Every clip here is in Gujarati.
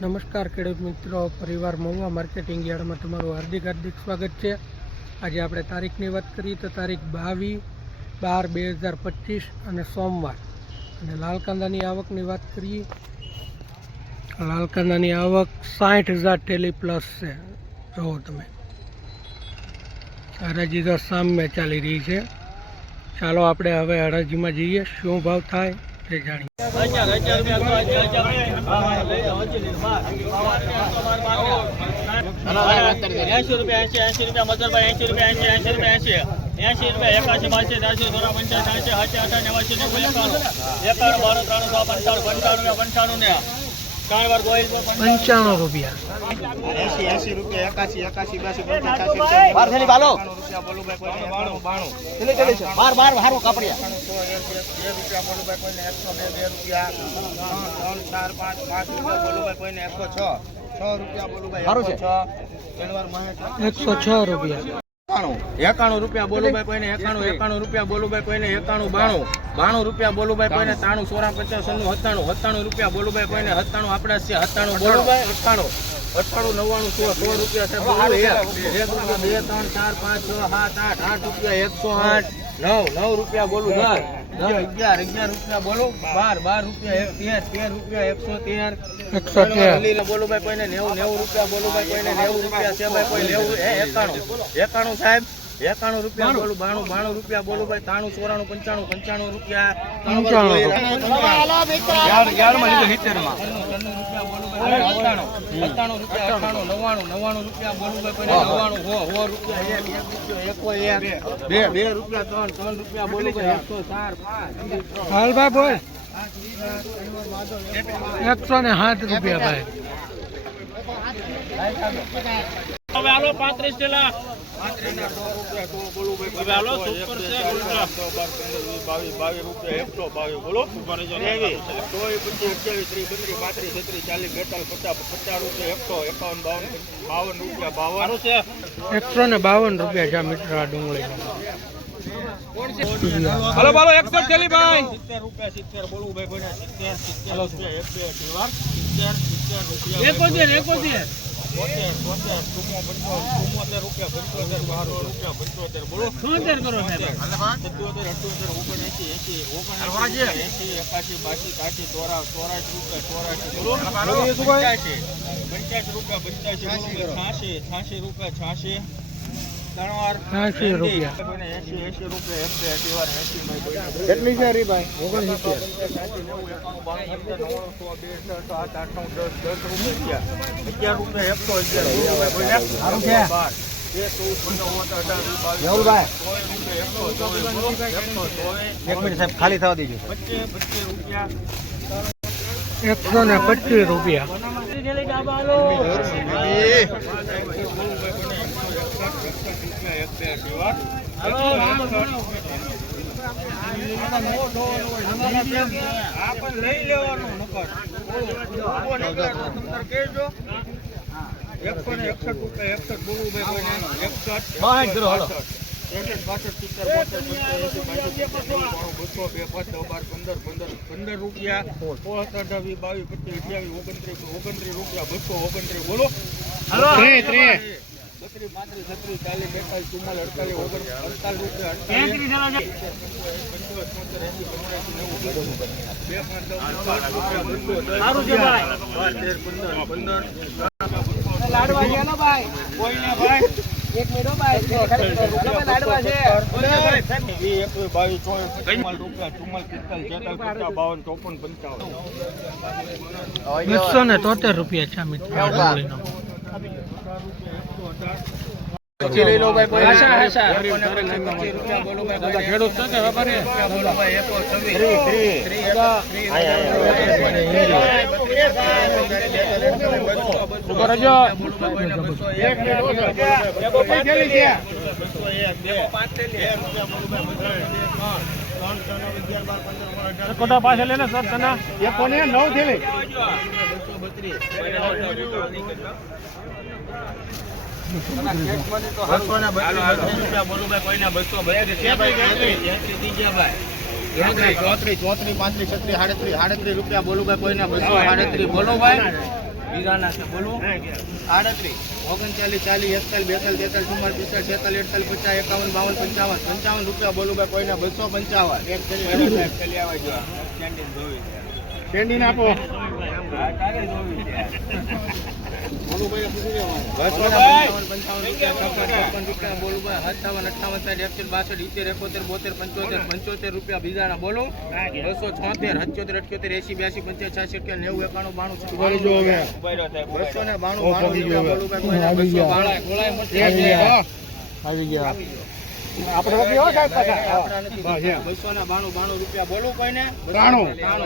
નમસ્કાર ખેડૂત મિત્રો, પરિવાર મહુવા માર્કેટિંગ યાર્ડમાં તમારું હાર્દિક હાર્દિક સ્વાગત છે. આજે આપણે તારીખની વાત કરીએ તો તારીખ બાવીસ બાર બે હજાર પચીસ અને સોમવાર. અને લાલ કાંદાની આવકની વાત કરીએ લાલ કાંદાની આવક સાઠ હજાર ટેલી પ્લસ છે. જુઓ તમે. હરાજી તો સામે ચાલી રહી છે. ચાલો આપણે હવે હરાજીમાં જઈએ, શું ભાવ થાય? તે જાણીએ. એસી રૂપિયા એસી એસી રૂપિયા મધરભાઈ એસી રૂપિયા એસી એસી રૂપિયા એસી એસી રૂપિયા એકાસી બાસી ત્રાસી સોળા પંચાસી સાસી સાસી અઠા નેવાસી નેવું એકાણું એકાણું બાણું ત્રાણું પંચાણું પંચાણું ને. પંચાણું. રૂપિયા. એસી એસી રૂપિયા એકાસી એકાસી બાસી બાર થેલી બાલો. બાર બાર હારું કાપડિયા. બે રૂપિયા બોલુભાઈ કોઈને એકસો બે બે રૂપિયા. ત્રણ ત્રણ ચાર પાંચ પાંચ રૂપિયા બોલુભાઈ કોઈને એકસો છ. છ રૂપિયા બોલુભાઈ સારું એકસો છે. છ. એકસો છ રૂપિયા. એકાણું. રૂપિયા રૂપિયા બોલુભાઈ કોઈને એકાણું એકાણું રૂપિયા બોલુભાઈ કોઈને એકાણું બાણું. બાણું રૂપિયા બોલુભાઈ કોઈને તાણું સોરા પચાસનું સત્તાણું. સત્તાણું રૂપિયા બોલુભાઈ કોઈને હતાણું આપણા છે સત્તાણું બોલુભાઈ અઠાણું અઠાણું નવ્વાણું સો સો રૂપિયા છે એક. રૂપિયા બે ત્રણ ચાર પાંચ છ સાત આઠ આઠ રૂપિયા એકસો આઠ. નવ નવ રૂપિયા બોલું દસ. અગિયાર અગિયાર રૂપિયા બોલું. બાર બાર રૂપિયા તેર તેર રૂપિયા એકસો તેર. એકસો તેર. લીલા બોલુભાઈ કોઈને નેવું નેવું રૂપિયા બોલુભાઈ કોઈને નેવું રૂપિયા છે ભાઈ કોઈ નેવું એકાણું. એકાણું સાહેબ. એકાણું રૂપિયા બોલું બાણું બાણું રૂપિયા બોલું ભાઈ ત્રાણું ચોરાણું પંચાણું પંચાણું રૂપિયા. પંચાણું. રૂપિયા. અઠ્ઠાણું નવ્વાણું નવ્વાણું રૂપિયા બોલુભાઈ કોઈને નવ્વાણું હો હો રૂપિયા એક એક એકો એક. બે. બે રૂપિયા ત્રણ ત્રણ રૂપિયા બોલુભાઈ એકસો ચાર પાંચ બોલ. એકસો ને સાત રૂપિયા ભાઈ. હવે હાલો પાંત્રીસ એકસો ને બાવન રૂપિયા છે મીટર આ ડુંગળી હાલો બાલો એકસો થેલી ભાઈ. સિત્તેર રૂપિયા સિત્તેર બોલવું ભાઈ સિત્તેર સિત્તેર રૂપિયા એકોતેર પંચોતેર કરો એકાસી બાસી ત્રાસી ચોરા ચોરાસી રૂપિયા બોલો પંચ્યાસી રૂપિયા પંચ્યાસી રૂપિયા છ્યાસી ત્રણ રૂપિયા. કોઈને કેટલી છે ભાઈ ઓગણસિત્તેર અગિયાર રૂપિયા. એકસો અગિયાર બાર બે ચૌદ પંદર ઓગણ અઢાર વીસ બાવીસ ચોવીસ રૂપિયા એકસો ચોવીસ બોલો. એકસો ચોવીસ એક મિનિટ સાહેબ ખાલી થવા દેજો એકસો ને પચીસ રૂપિયા. પંદર, રૂપિયા ઓગણત્રીસ, ઓગણત્રીસ રૂપિયા, બસો, ઓગણત્રીસ, બોલો. ત્રીસ, ત્રીસ. બત્રીસ, પાંત્રીસ, છત્રીસ, ચાલીસ, ચુમ્માલીસ, અડતાલીસ, ઓગણ- અડતાલીસ ને તોતેર રૂપિયા છે મીટર લો કોટા પાસે લેને સર તને એકોને નવ થયેલી બસો બત્રીસ. ચોત્રીસ ચોત્રીસ પાંત્રીસ છત્રીસ સાડત્રીસ સાડત્રીસ રૂપિયા બોલું ભાઈ કોઈને બસો સાડત્રીસ બોલો ભાઈ બીજાના છે બોલો આડત્રીસ ઓગણચાલીસ ચાલીસ એકતાલીસ પચાસ એકાવન બાવન પંચાવન પંચાવન રૂપિયા બોલું ભાઈ કોઈને બસો પંચાવન છપ્પન રૂપિયા રૂપિયા બીજાના બોલો બસો છોતેર અઠ્યોતેર અઠ્યોતેર એસી બ્યાસી પંચાસ છ્યાસી રૂપિયા નેવું એકાણું બાણું બસો ને બાણું બાણું રૂપિયા બોલું ભાઈ. કોઈને બસો બાણું આવી ગયા બસો ના બાણું બાણું રૂપિયા બોલું કોઈને ત્રાણું રૂપિયા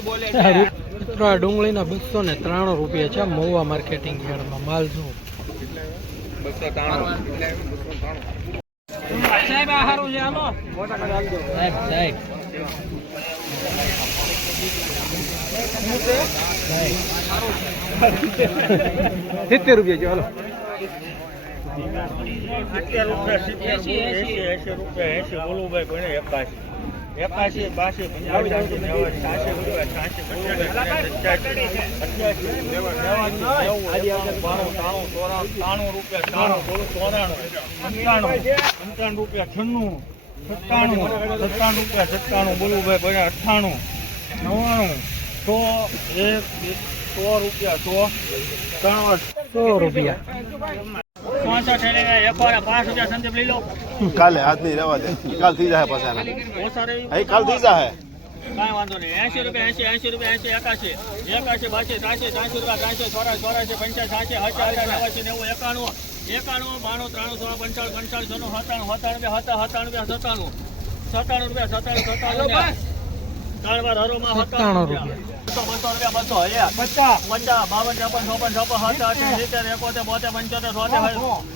બોલું મિત્રો, આ ડુંગળીના બસો ને ત્રાણું રૂપિયા છે. મહુવા માર્કેટિંગ યાર્ડમાં માલ જો સિત્તેર રૂપિયા છે, હાલો. સિત્તેર રૂપિયા, સિત્તેર એસી એસી રૂપિયા, એસી, બોલું ભાઈ, કોઈને એકાશી, બાસી પંચાસી છ્યાસી નેવાસી છ્યાસી ત્રાણું ચોરાણું ત્રાણું રૂપિયા ત્રાણું બોલું ચોરાણું પંચાણું પંચાણું રૂપિયા, છન્નું, સત્તાણું સત્તાણું રૂપિયા, સત્તાણું બોલું ભાઈ અઠ્ઠાણું, નવ્વાણું, સો, એક સો રૂપિયા, સો ત્રણ સો રૂપિયા. પાંચ રૂપિયા સંદીપ લઈ લો. કાલે આજ નહીં રહેવા દે. કાલ થઈ જાય પાછા ઓછા રહી. અહીં કાલ થઈ જાય કાંઈ વાંધો નહીં. એસી રૂપિયા એસી એસી રૂપિયા એસી એકાશી. એકાશી બાસી ત્રાસી ત્રાસી રૂપિયા ત્રાસી ચોરા ચોરાસી પંચાસ સાસી હજાર નેવાસી નેવું એકાણું એકાણું બાણું ત્રાણું સોળ પંચાણું પંચાણું સોનું સત્તાણું સત્તાણું રૂપિયા હતા સત્તાણું રૂપિયા સત્તાણું. સત્તાણું રૂપિયા સત્તાણું સત્તાણું રૂપિયા. ત્રણ વાર હરોમાં સત્તાણું સત્તાણું રૂપિયા.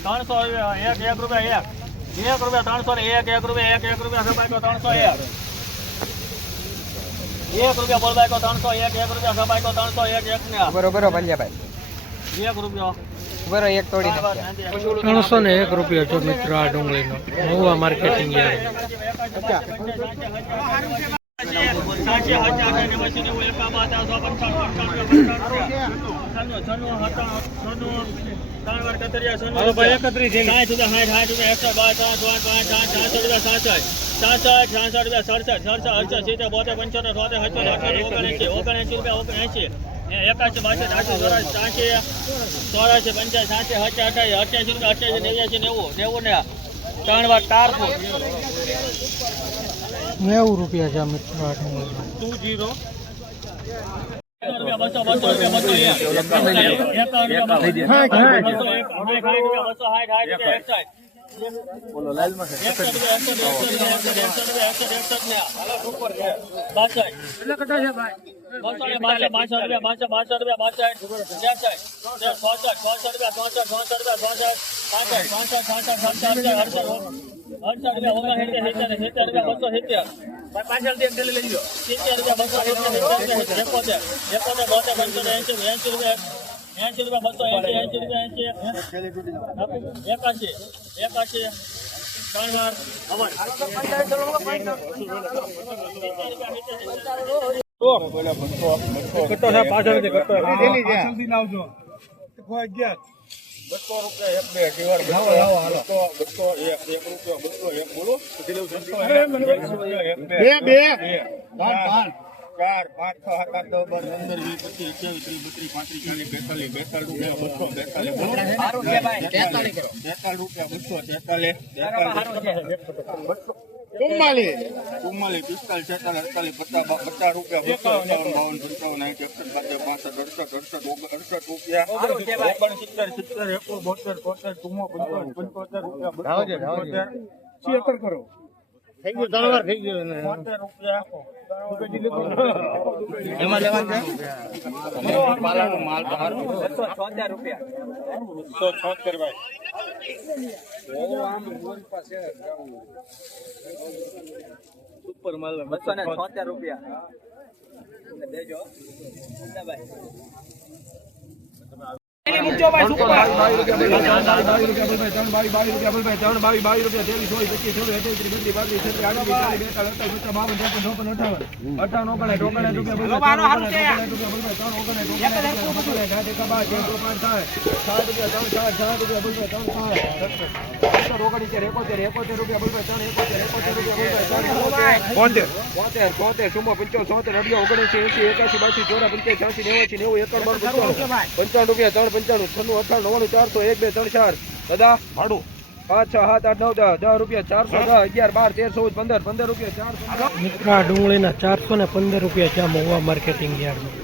ત્રણસો રૂપિયા એક એક રૂપિયા એક એક રૂપિયા ત્રણસો ને એક એક રૂપિયા એક એક રૂપિયા ત્રણસો એક એક રૂપિયા બોલબાઈ કો ત્રણસો એક એક રૂપિયા સબાઈ કો ત્રણસો એક એક ને બરોબર પંજાભાઈ એક રૂપિયો બરો એક તોડી ત્રણસો ને એક રૂપિયા જો મિત્રો આ ડુંગળીનો. મહુવા માર્કેટિંગ એકસો બાસઠ આઠસો ચોરાસી ત્યાંસી ચોરાસી પંચાસી સાસી હચાસી અઠાસી અઠ્યાસી રૂપિયા અઠ્યાસી નેવ્યાસી નેવું નેવું ને ત્રણ વાર તારપુર નેવું રૂપિયા છે મિત્રો ટુ જીરો બસો બસો રૂપિયા બોલો લાલમાં એકસઠ રૂપિયા બસો સિત્તેર સિત્તેર એકોતેર એકોતેર બોતેર પંચોતેર એંશી એંશી રૂપિયા એંશી રૂપિયા બસો એસી એસી રૂપિયા એસી એકાશી એકાશી. ત્રણ વાર. અવન બસો રૂપિયા એક બે ટીવાર બસો બસો એક એક રૂપિયો બસો એક બોલો. બે. બે ચાર પાંચ છ સાત આઠ દસ. બાર પંદર વીસ પચીસ અઠ્યાવીસ ત્રીસ બત્રીસ પાંત્રીસ ચાલીસ બેતાલીસ બેતાલીસ રૂપિયા બસો બેતાલીસ બેતાલીસ રૂપિયા બસો તેતાલીસ ચુમ્માલીસ. ચુમ્માલીસ પિસ્તાલીસ છેતાલીસ અડતાલીસ પચાસ પચાસ રૂપિયા બસો એકાવન બાવન પંચાવન સાઠ એકસઠ બાસઠ બાસઠ અડસઠ અડસઠ અડસઠ રૂપિયા. ઓગણસિત્તેર સિત્તેર એકો બોતેર તોતેર ચુમ્મો પંચાવન પંચોતેર રૂપિયા બસો પંચોતેર. કરો. થઈ ગયું ત્રણ વાર થઈ ગયું એમાં લેવાનું છે? પાલાનો માલ બહાર છોતેર રૂપિયા. સો છોતેર ભાઈ. સુપર માલ બસો ને છોતેર રૂપિયા. દેજો. બોતેર તોતેર ચુમ્મો પંચો સોતેર અઢિયો ઓગણસી એસી એકાસી બાસી ચોરા પંચાસી છ્યાસી નેવાસી નેવું એકર બાર પંચાણું પંચાણું રૂપિયા ત્રણ પંચાણું છન્નું અઠાર નવ્વાણું ચારસો એક બે ત્રણ ચાર. દાદા? ભાડું. પાંચ છ સાત આઠ નવ દસ દસ રૂપિયા ચારસો દસ અગિયાર બાર તેર ચૌદ પંદર પંદર રૂપિયા ચારસો મિત્રો આ ડુંગળીના ચારસો ને પંદર રૂપિયા છે મહુવા માર્કેટિંગ યાર્ડમાં.